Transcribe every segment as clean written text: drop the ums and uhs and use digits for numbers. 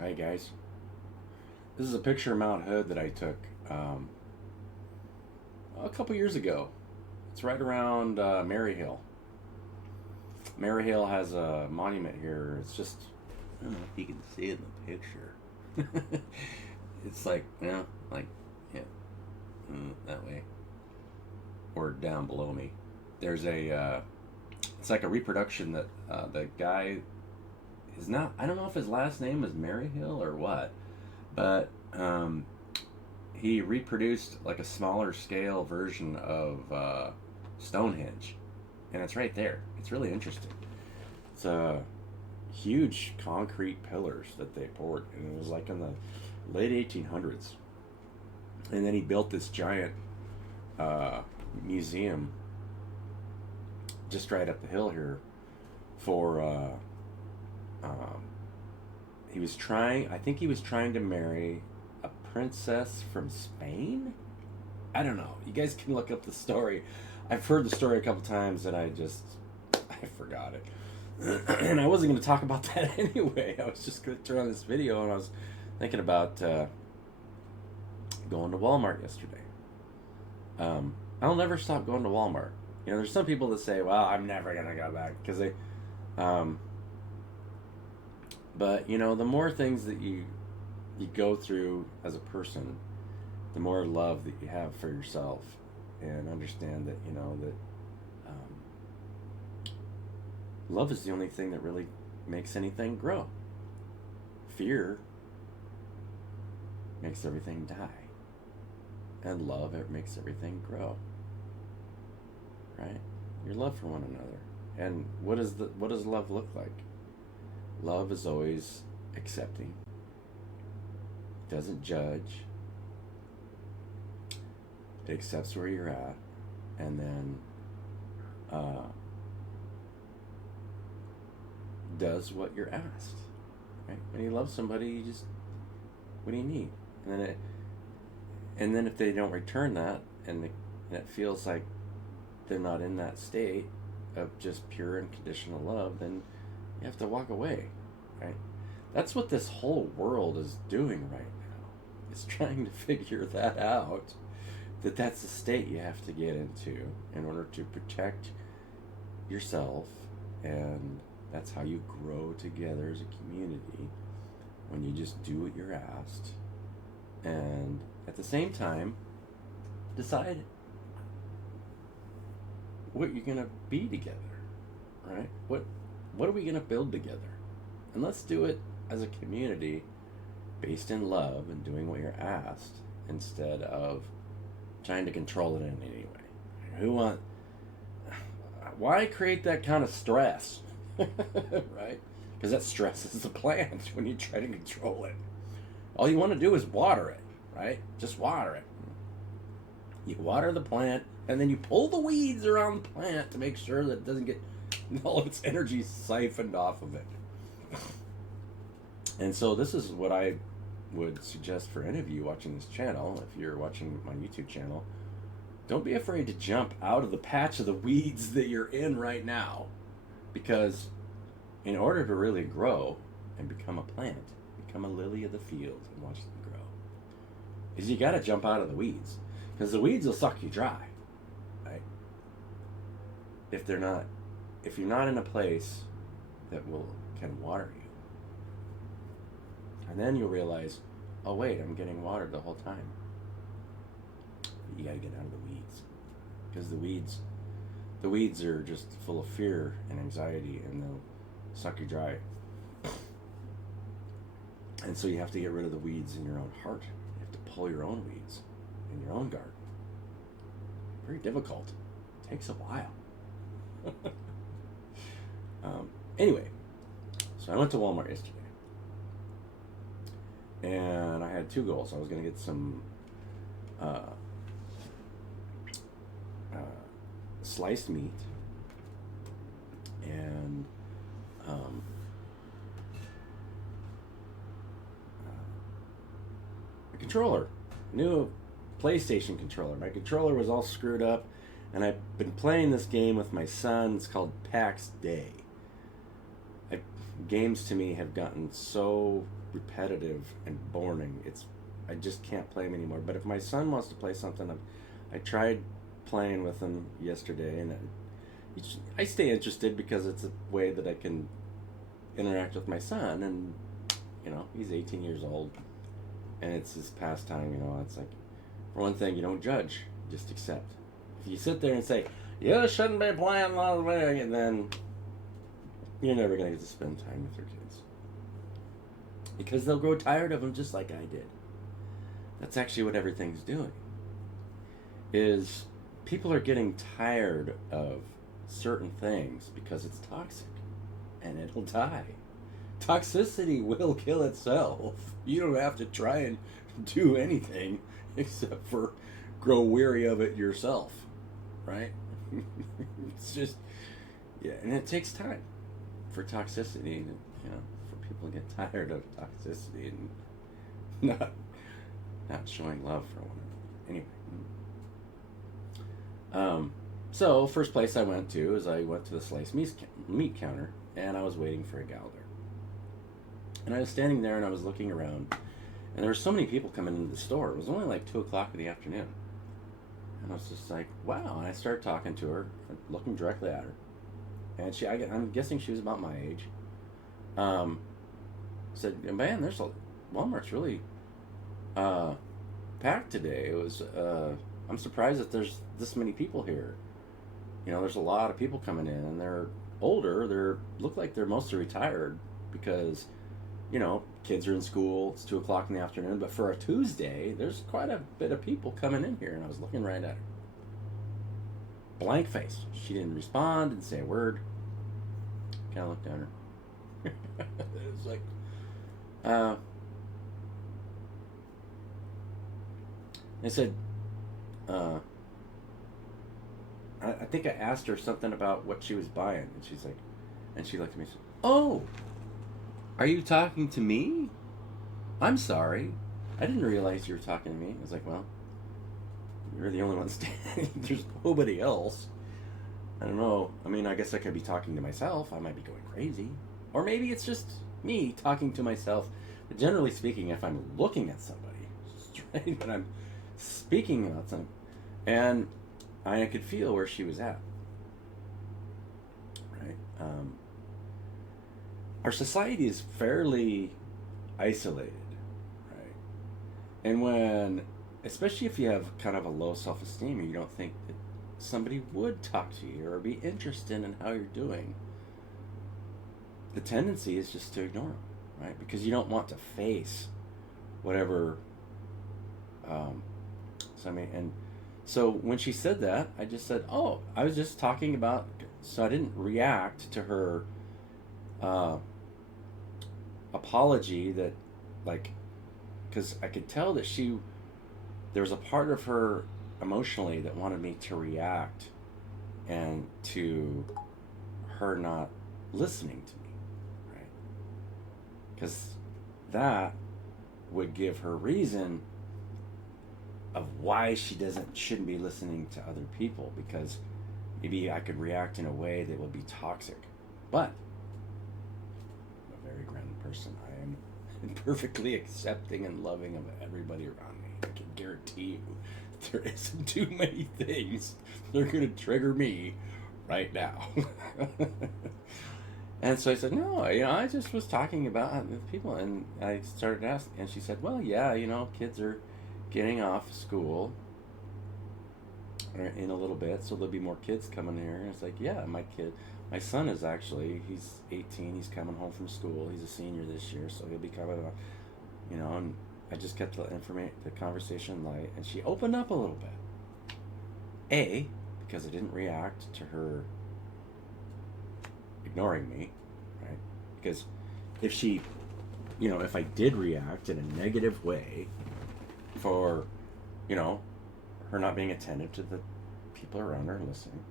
Hi guys. This is a picture of Mount Hood that I took a couple years ago. It's right around Maryhill. Maryhill has a monument here. It's just, I don't know if you can see it in the picture. It's like, yeah, that way. Or down below me. There's it's like a reproduction that the guy is not, I don't know if his last name is Maryhill or what, but he reproduced like a smaller scale version of Stonehenge, and it's right there. It's really interesting. It's huge concrete pillars that they poured, and it was like in the late 1800s. And then he built this giant museum just right up the hill here for. Um, he was trying. I think he was trying to marry a princess from Spain. I don't know. You guys can look up the story. I've heard the story a couple times, and I forgot it. And I wasn't going to talk about that anyway. I was just going to turn on this video, and I was thinking about going to Walmart yesterday. I'll never stop going to Walmart. You know, there's some people that say, "Well, I'm never going to go back," because they. But you know, the more things that you go through as a person, the more love that you have for yourself, and understand that love is the only thing that really makes anything grow. Fear makes everything die, and love, it makes everything grow. Right? Your love for one another. And what does love look like? Love is always accepting. It doesn't judge. It accepts where you're at, and then does what you're asked. Right? When you love somebody, you just, what do you need? And then if they don't return that, and it feels like they're not in that state of just pure unconditional love, then you have to walk away, right? That's what this whole world is doing right now. It's trying to figure that out, that's the state you have to get into in order to protect yourself, and that's how you grow together as a community, when you just do what you're asked, and at the same time decide what you're gonna be together, right? What are we gonna build together? And let's do it as a community based in love and doing what you're asked, instead of trying to control it in any way. Why create that kind of stress? Right? Because that stresses the plant when you try to control it. All you want to do is water it, right? Just water it. You water the plant, and then you pull the weeds around the plant to make sure that it doesn't get all of its energy siphoned off of it. And so this is what I would suggest for any of you watching this channel. If you're watching my YouTube channel, don't be afraid to jump out of the patch of the weeds that you're in right now, because in order to really grow and become a plant, become a lily of the field and watch them grow, is you got to jump out of the weeds, because the weeds will suck you dry, right? If you're not in a place that can water you. And then you'll realize, oh wait, I'm getting watered the whole time. You gotta get out of the weeds, because the weeds are just full of fear and anxiety, and they'll suck you dry. And so you have to get rid of the weeds in your own heart. You have to pull your own weeds in your own garden. Very difficult. It takes a while. Anyway, so I went to Walmart yesterday, and I had two goals. I was going to get some sliced meat and a controller, new PlayStation controller. My controller was all screwed up, and I've been playing this game with my son. It's called PAX Day. games to me have gotten so repetitive and boring. I just can't play them anymore. But if my son wants to play something, I tried playing with him yesterday, and I stay interested because it's a way that I can interact with my son, and he's 18 years old, and it's his pastime. It's like, for one thing, you don't judge, just accept. If you sit there and say you shouldn't be playing that way, and then you're never gonna get to spend time with your kids because they'll grow tired of them, just like I did. That's actually what everything's doing. Is people are getting tired of certain things because it's toxic, and it'll die. Toxicity will kill itself. You don't have to try and do anything except for grow weary of it yourself, right? It's just, yeah, and it takes time for toxicity, for people to get tired of toxicity and not showing love for one another. Anyway, so first place I went to is I went to the sliced meat counter, and I was waiting for a gal there. And I was standing there and I was looking around, and there were so many people coming into the store. It was only like 2 o'clock in the afternoon. And I was just like, wow. And I started talking to her, looking directly at her. And I'm guessing she was about my age. Said, man, Walmart's really packed today. It was, I'm surprised that there's this many people here. There's a lot of people coming in, and they're older. Look like they're mostly retired because, kids are in school. It's 2 o'clock in the afternoon. But for a Tuesday, there's quite a bit of people coming in here. And I was looking right at her. Blank face. She didn't respond, didn't say a word. Kind of looked at her. It was like, I said, I think I asked her something about what she was buying, and she looked at me and said, "Oh, are you talking to me? I'm sorry. I didn't realize you were talking to me." I was like, well, you're the only one standing. There's nobody else. I don't know. I mean, I guess I could be talking to myself. I might be going crazy. Or maybe it's just me talking to myself. But generally speaking, if I'm looking at somebody, straight when I'm speaking about something, and I could feel where she was at. Right? Our society is fairly isolated, right? And especially if you have kind of a low self-esteem and you don't think that somebody would talk to you or be interested in how you're doing, the tendency is just to ignore them, right? Because you don't want to face whatever. So when she said that, I just said, "Oh, I was just talking about." So I didn't react to her apology that, because I could tell that there was a part of her emotionally that wanted me to react and to her not listening to me, right? Because that would give her reason of why she shouldn't be listening to other people, because maybe I could react in a way that would be toxic. But I'm a very grounded person. I am perfectly accepting and loving of everybody around me. I can guarantee you there isn't too many things that are going to trigger me right now. And so I said, no, I just was talking about people, and I started asking, and she said, well, yeah, kids are getting off school in a little bit, so there'll be more kids coming here. And it's like, yeah, my son is he's 18, he's coming home from school, he's a senior this year, so he'll be coming up, and I just kept the conversation light, and she opened up a little bit. Because I didn't react to her ignoring me, right? Because if if I did react in a negative way for, her not being attentive to the people around her and listening,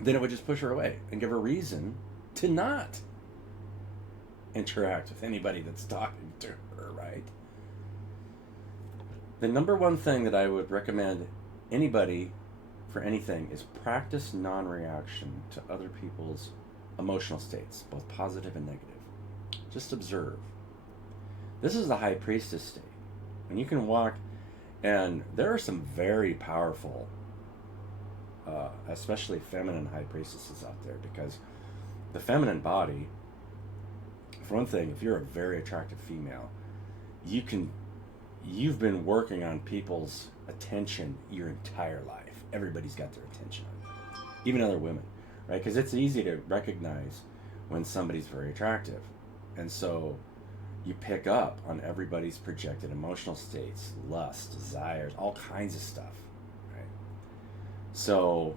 then it would just push her away and give her reason to not interact with anybody that's talking to her, right? The number one thing that I would recommend anybody for anything is practice non-reaction to other people's emotional states, both positive and negative. Just observe. This is the high priestess state. And you can walk, and there are some very powerful, especially feminine high priestesses out there, because the feminine body, for one thing, if you're a very attractive female, you've been working on people's attention your entire life. Everybody's got their attention on you, even other women, right? Because it's easy to recognize when somebody's very attractive. And so you pick up on everybody's projected emotional states, lust, desires, all kinds of stuff, right? So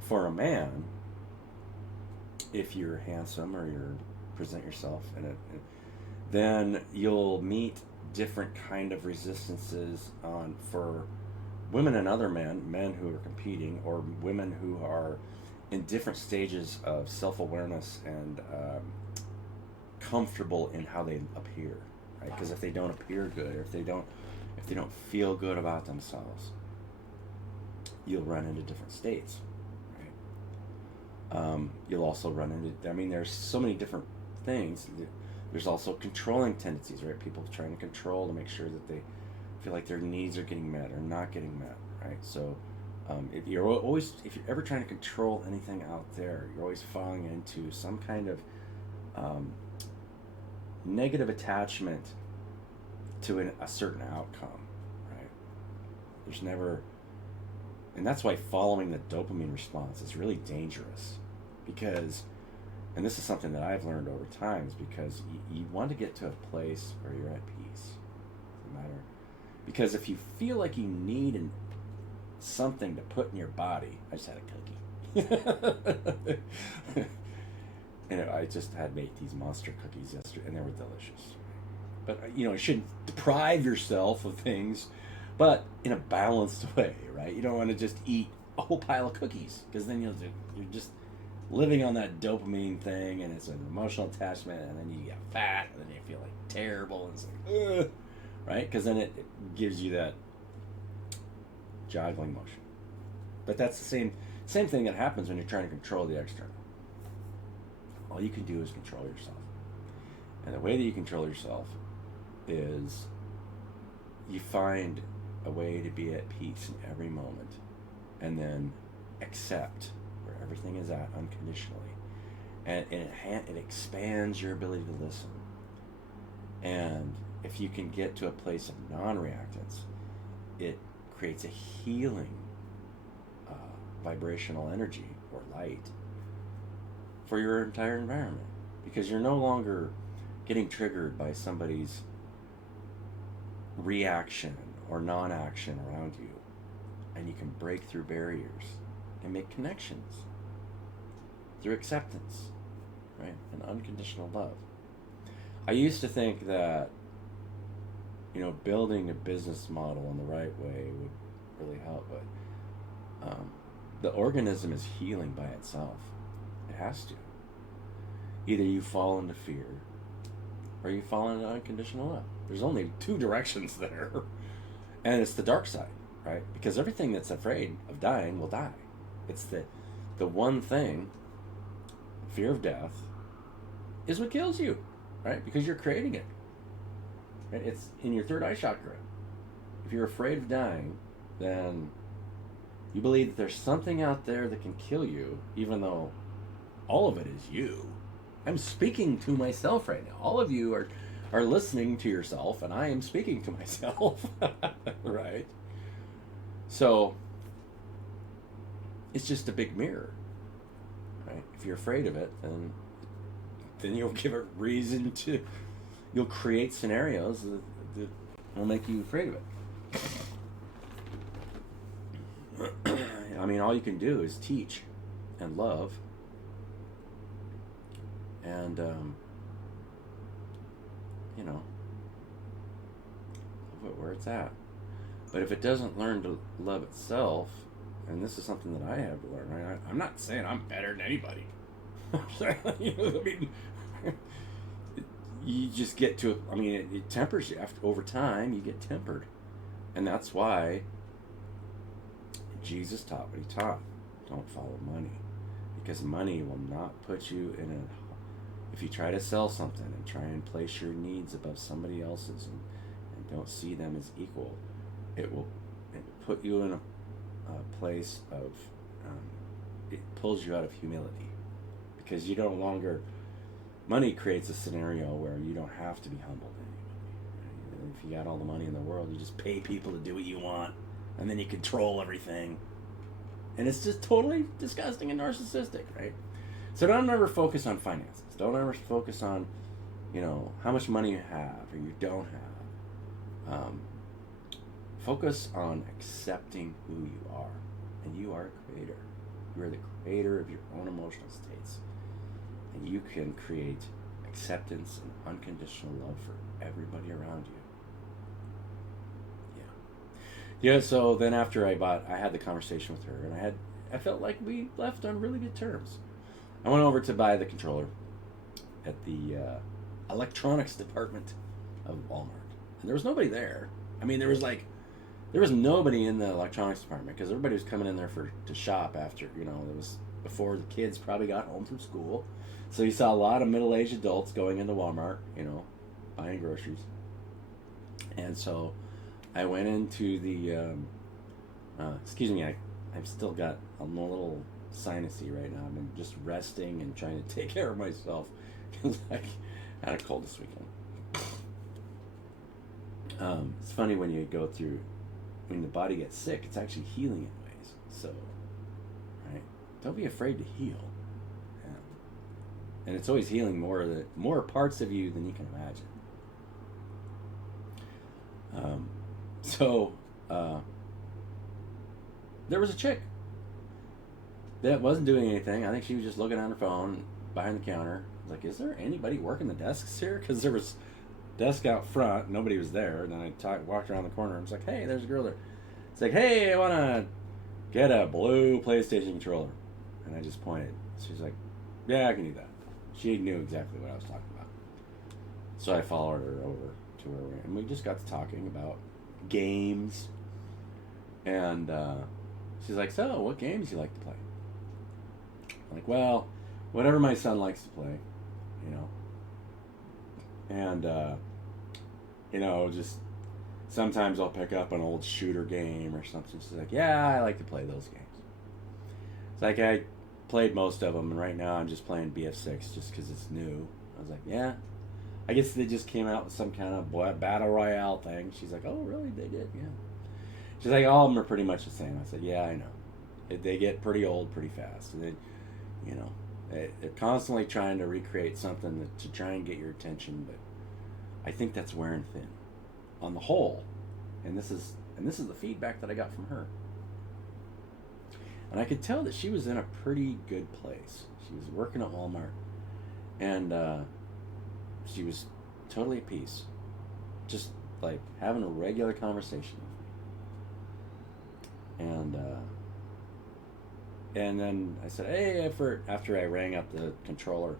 for a man, if you're handsome or you present yourself then you'll meet different kind of resistances for women and other men who are competing, or women who are in different stages of self-awareness and comfortable in how they appear, right? Because if they don't appear good, or if they don't feel good about themselves, you'll run into different states, right? You'll also run into, I mean, there's so many different things. There's also controlling tendencies, right? People trying to control to make sure that they feel like their needs are getting met or not getting met, right? So if you're ever trying to control anything out there, you're always falling into some kind of negative attachment to a certain outcome, right? There's never, and that's why following the dopamine response is really dangerous, because, and this is something that I've learned over time, is because you want to get to a place where you're at peace, no matter, because if you feel like you need something to put in your body, I just had a cookie. And I just had made these monster cookies yesterday, and they were delicious. But you shouldn't deprive yourself of things, but in a balanced way, right? You don't want to just eat a whole pile of cookies, because then you're just living on that dopamine thing, and it's an emotional attachment, and then you get fat, and then you feel like terrible, and it's like, ugh, right? Because then it gives you that joggling motion. But that's the same thing that happens when you're trying to control the external. All you can do is control yourself. And the way that you control yourself is you find a way to be at peace in every moment, and then accept where everything is at unconditionally. And it expands your ability to listen. And if you can get to a place of non-reactance, it creates a healing vibrational energy or light for your entire environment, because you're no longer getting triggered by somebody's reaction or non-action around you, and you can break through barriers and make connections through acceptance, right? And unconditional love. I used to think that building a business model in the right way would really help, but the organism is healing by itself. It has to. Either you fall into fear, or you fall into unconditional love. There's only two directions there, and it's the dark side, right? Because everything that's afraid of dying will die. It's the one thing, fear of death, is what kills you, right? Because you're creating it. Right? It's in your third eye chakra. If you're afraid of dying, then you believe that there's something out there that can kill you, even though all of it is you. I'm speaking to myself right now. All of you are listening to yourself, and I am speaking to myself. Right? So it's just a big mirror. Right? If you're afraid of it, then you'll give it reason to. You'll create scenarios that will make you afraid of it. I mean, all you can do is teach and love, and love it where it's at. But if it doesn't learn to love itself, and this is something that I have to learn, right? I'm not saying I'm better than anybody. I mean, you just get to, it tempers you. Over time, you get tempered. And that's why Jesus taught what he taught. Don't follow money. because money will not put you in a. If you try to sell something and try and place your needs above somebody else's and don't see them as equal, it will put you in a place of, it pulls you out of humility, because you don't longer, money creates a scenario where you don't have to be humble to anybody. If you got all the money in the world, you just pay people to do what you want, and then you control everything. And it's just totally disgusting and narcissistic, right? So don't ever focus on finances. Don't ever focus on, how much money you have or you don't have. Focus on accepting who you are. And you are a creator. You are the creator of your own emotional states. And you can create acceptance and unconditional love for everybody around you. Yeah, so then after I had the conversation with her, and I felt like we left on really good terms. I went over to buy the controller at the electronics department of Walmart, and there was nobody there. I mean, there was nobody in the electronics department, because everybody was coming in there to shop after, it was before the kids probably got home from school. So you saw a lot of middle-aged adults going into Walmart, buying groceries. And so I went into the, excuse me, I've still got, I'm a little sinusy right now. I've been just resting and trying to take care of myself, because I had a cold this weekend. It's funny when you go through, when the body gets sick, it's actually healing in ways. So, right? Don't be afraid to heal. Yeah. And it's always healing more parts of you than you can imagine. There was a chick that wasn't doing anything. I think she was just looking on her phone behind the counter. I was like, is there anybody working the desks here? Because there was desk out front, nobody was there. And then I walked around the corner and was like, hey, there's a girl there. It's like, hey, I want to get a blue PlayStation controller. And I just pointed. She's like, yeah, I can do that. She knew exactly what I was talking about. So I followed her over to her, and we just got to talking about games. And she's like, so what games do you like to play? I'm like, well, whatever my son likes to play, And, just sometimes I'll pick up an old shooter game or something. She's like, yeah, I like to play those games. It's like, I played most of them, and right now I'm just playing BF6 just because it's new. I was like, yeah. I guess they just came out with some kind of battle royale thing. She's like, oh, really? They did? Yeah. She's like, all of them are pretty much the same. I said, yeah, I know. They get pretty old pretty fast. And then, they're constantly trying to recreate something to try and get your attention, but I think that's wearing thin on the whole. And this is the feedback that I got from her. And I could tell that she was in a pretty good place. She was working at Walmart, and she was totally at peace, just like having a regular conversation with me. And then I said, hey, after I rang up the controller,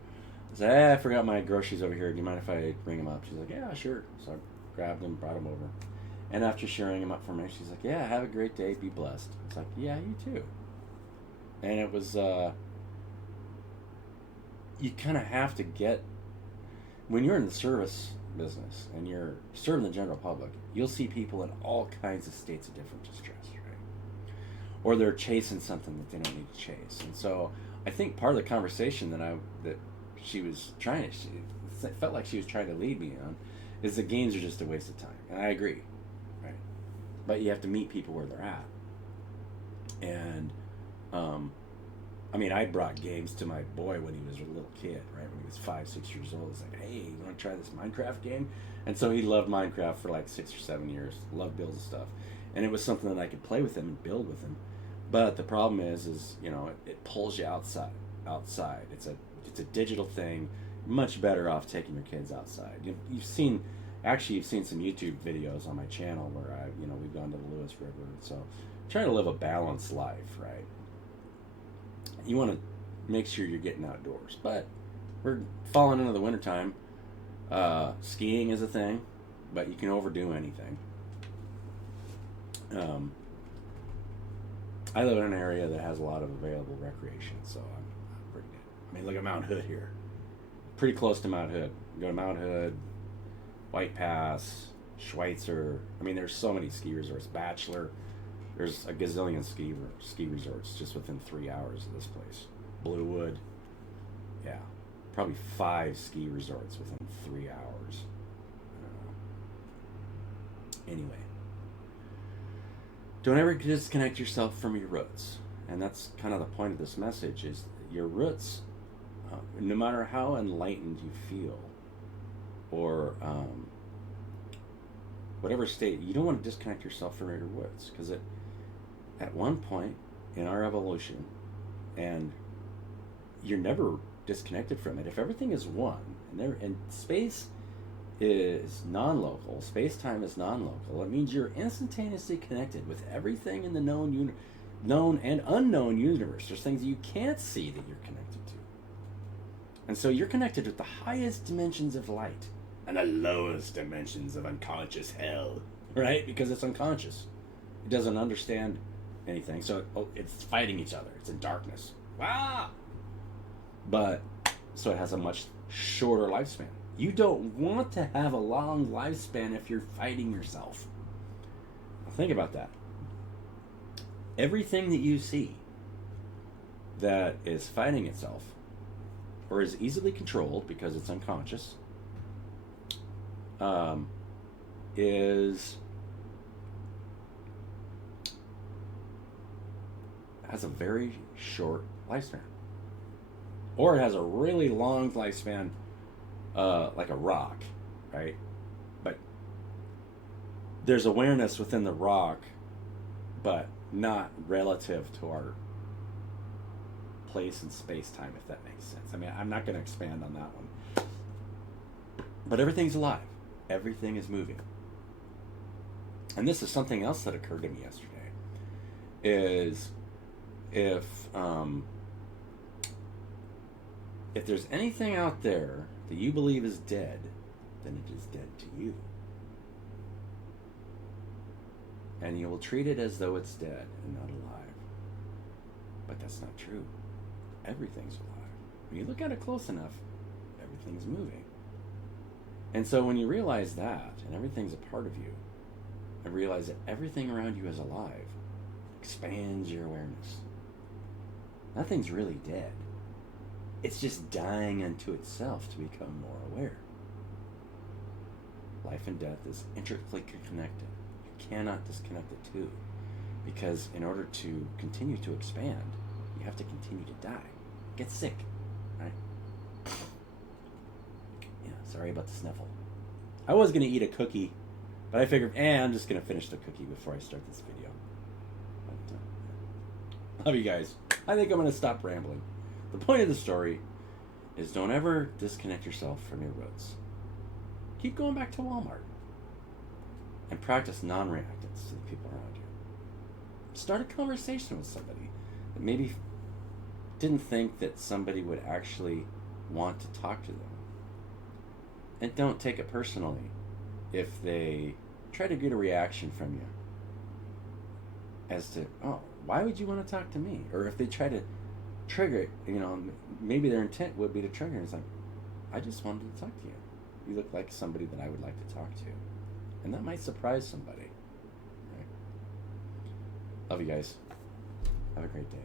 I said, hey, I forgot my groceries over here. Do you mind if I ring them up? She's like, yeah, sure. So I grabbed them, brought them over. And after she rang them up for me, she's like, yeah, have a great day. Be blessed. It's like, yeah, you too. And it was, you kind of have to get, when you're in the service business and you're serving the general public, you'll see people in all kinds of states of different distress. Or they're chasing something that they don't need to chase. And so I think part of the conversation that she was trying to, it felt like she was trying to lead me on, is that games are just a waste of time. And I agree, right? But you have to meet people where they're at. And, I brought games to my boy when he was a little kid, right? When he was 5, 6 years old. It's like, hey, you want to try this Minecraft game? And so he loved Minecraft for like 6 or 7 years, loved builds and stuff. And it was something that I could play with him and build with him. But the problem is it pulls you outside. It's a digital thing. You're much better off taking your kids outside. You've seen some YouTube videos on my channel where we've gone to the Lewis River. So try to live a balanced life, right? You want to make sure you're getting outdoors. But we're falling into the wintertime. Skiing is a thing, but you can overdo anything. I live in an area that has a lot of available recreation, so mean, look at Mount Hood here. Pretty close to Mount Hood. You go to Mount Hood, White Pass, Schweitzer. I mean, there's so many ski resorts. Bachelor. There's a gazillion ski resorts just within 3 hours of this place. Bluewood. Yeah. Probably 5 ski resorts within 3 hours. Anyway. Don't ever disconnect yourself from your roots. And that's kind of the point of this message is your roots, no matter how enlightened you feel or whatever state, you don't want to disconnect yourself from your roots because at one point in our evolution, and you're never disconnected from it. If everything is one, and space is non-local, space-time is non-local, it means you're instantaneously connected with everything in the known and unknown universe. There's things you can't see that you're connected to. And so you're connected with the highest dimensions of light and the lowest dimensions of unconscious hell, right? Because it's unconscious. It doesn't understand anything. So it's fighting each other. It's in darkness. Ah! But, so it has a much shorter lifespan. You don't want to have a long lifespan if you're fighting yourself. Think about that. Everything that you see that is fighting itself or is easily controlled because it's unconscious has a very short lifespan. Or it has a really long lifespan, like a rock, right? But there's awareness within the rock, but not relative to our place in space-time, if that makes sense. I mean, I'm not going to expand on that one. But everything's alive. Everything is moving. And this is something else that occurred to me yesterday, is if there's anything out there that you believe is dead, then it is dead to you. And you will treat it as though it's dead and not alive. But that's not true. Everything's alive. When you look at it close enough, everything's moving. And so when you realize that, and everything's a part of you, and realize that everything around you is alive, expands your awareness. Nothing's really dead. It's just dying unto itself to become more aware. Life and death is intricately connected. You cannot disconnect the two, because in order to continue to expand, you have to continue to die. Get sick, right? Yeah, sorry about the sniffle. I was going to eat a cookie, but I figured, I'm just going to finish the cookie before I start this video. But, love you guys. I think I'm going to stop rambling. The point of the story is don't ever disconnect yourself from your roots. Keep going back to Walmart and practice non-reactance to the people around you. Start a conversation with somebody that maybe didn't think that somebody would actually want to talk to them. And don't take it personally if they try to get a reaction from you as to, why would you want to talk to me? Or if they try to trigger it, maybe their intent would be to trigger. It's like, I just wanted to talk to you. You look like somebody that I would like to talk to. And that might surprise somebody. Right? Love you guys. Have a great day.